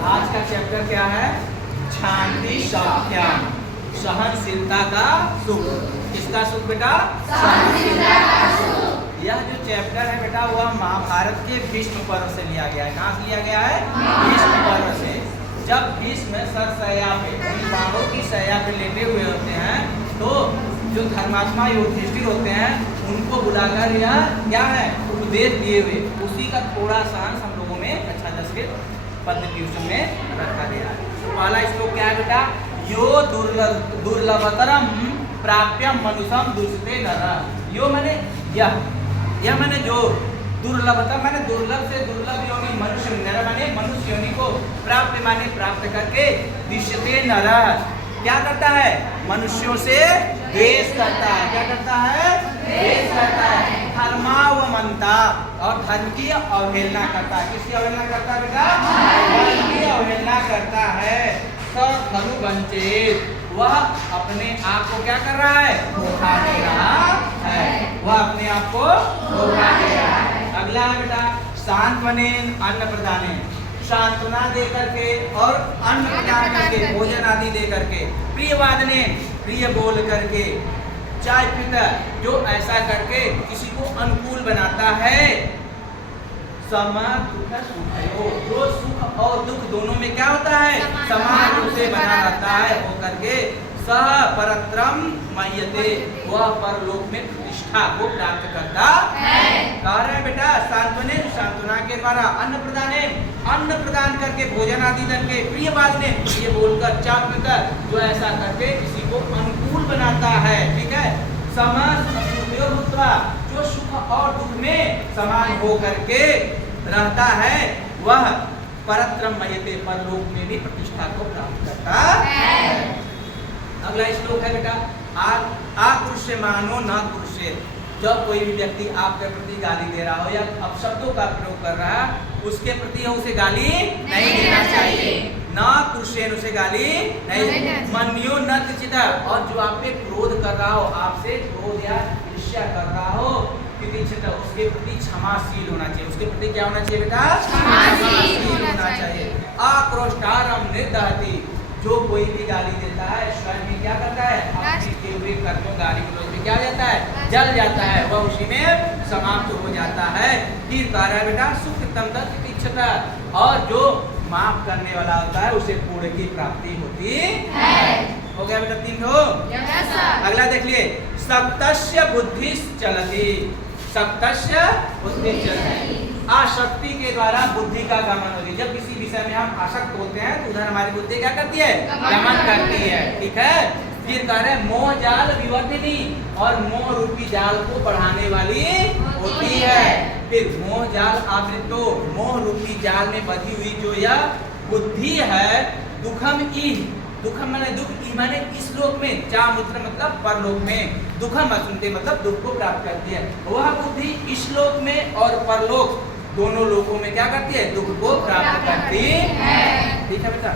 आज का चैप्टर क्या है? शांति सौख्यम, सहनशीलता का सुख। किसका सुख बेटा? सहनशीलता का सुख। यह जो चैप्टर है बेटा वह महाभारत के भीष्म पर्व से लिया गया है। कहाँ से लिया गया है? भीष्म पर्व से। जब भीष्म सरसैया पे बाणों की सैया पे लेटे हुए होते हैं तो जो धर्मात्मा युधिष्ठिर होते हैं उनको बुलाकर यह क्या है उपदेश दिए हुए, उसी का थोड़ा सा हम लोगों में अच्छा 10 के पद ट्यूशन में रखा गया है। तो पहला श्लोक क्या है बेटा? यो दुर्लभतरम प्राप्यम मनुष्यम दुष्टे नरः। यो मैंने यह मैंने जो दुर्लभतम मैंने दुर्लभ से दुर्लभ योनि मनुष्य, नर माने मनुष्य योनि को प्राप्त माने प्राप्त करके दिश्यते नरः क्या करता है? मनुष्यों से द्वेष करता है। क्या करता है? द्वेष करता है। धर्मावमंता और धर्म की अवहेलना करता है। किसकी अवहेलना करता है बेटा? धर्म की अवहेलना करता है। धनु वंचित, वह अपने आप को क्या कर रहा है? धोखा दे रहा है। वह अपने आप को धोखा दे रहा है। अगला है बेटा सांत्वनेन अन्न प्रदानेन, सांत्वना दे करके और अन्न प्रदान करके, भोजन आदि दे करके, प्रियवादने प्रिय बोल करके, चाय पीता जो ऐसा करके किसी को अनुकूल बनाता है। समान दुख सुखयो, जो सुख और दुख दोनों में क्या होता है? समान रूप से बना रहता है हो करके सह परत्रम मह्यते, वह परलोक में प्रतिष्ठा को प्राप्त करता है। कह रहे हैं बेटा सांत्वने, सांत्वना के द्वारा, अन्न प्रदाने, अन्न प्रदान करके, भोजन आदि करके, प्रिय बादने प्रिय बोलकर, चाप पीकर जो ऐसा करके किसी को अनुकूल बनाता है। ठीक है। समान सुखयो भूत्वा, जो सुख और दुख में समान हो करके रहता है वह परत्रम मह्यते, परलोक में भी प्रतिष्ठा को प्राप्त करता है। अगला श्लोक है बेटा आक्रुष्य मानो न कुरुष्य। जब कोई भी व्यक्ति आपके प्रति गाली दे रहा हो या अपशब्दों का प्रयोग कर रहा है उसके प्रति उसे गाली नहीं देना चाहिए। न कुरुष्येन, उसे गाली नहीं। मन्यो न चिता, और जो आप पे क्रोध कर रहा हो, आपसे क्रोध या ईर्ष्या कर रहा हो, उसके प्रति क्षमाशील होना चाहिए। उसके प्रति क्या होना चाहिए बेटा? क्षमाशील होना चाहिए। आक्रोष्टारम निर्दहति, जो कोई भी गाली देता है स्वयं ही क्या करता है? अपने किए हुए कर्मों गाली गलौज में क्या जाता है? जल जाता है, वह उसी में समाप्त हो जाता है। फिर कह रहा है बेटा सुकृतम तत्तिक्षता, और जो माफ करने वाला होता है उसे पुण्य की प्राप्ति होती है। हो गया बेटा 3 हो। अगला देख लिए सप्तस्य बुद्धि चलती, सप्तस्य बुद्धि चलती, आसक्ति के द्वारा बुद्धि का गमन होती है। जब किसी विषय में हम आसक्त होते हैं तो उधर हमारी बुद्धि क्या करती है? गमन करती है। ठीक है। फिर कह रहे हैं मोह जाल विवर्धिनी, और मोह रूपी जाल को बढ़ाने वाली होती है। फिर मोह जाल आवृतो, मोह रूपी जाल में बधी हुई जो यह बुद्धि है, दुखम ई, दुखम माने दुख, ई माने इस लोक में, चा मुद्र मतलब परलोक में, दुखम असुनते मतलब दुख को प्राप्त करती है। वह बुद्धि इस लोक में और परलोक दोनों लोकों में क्या करती है? दुख को प्राप्त करती है। ठीक है बेटा।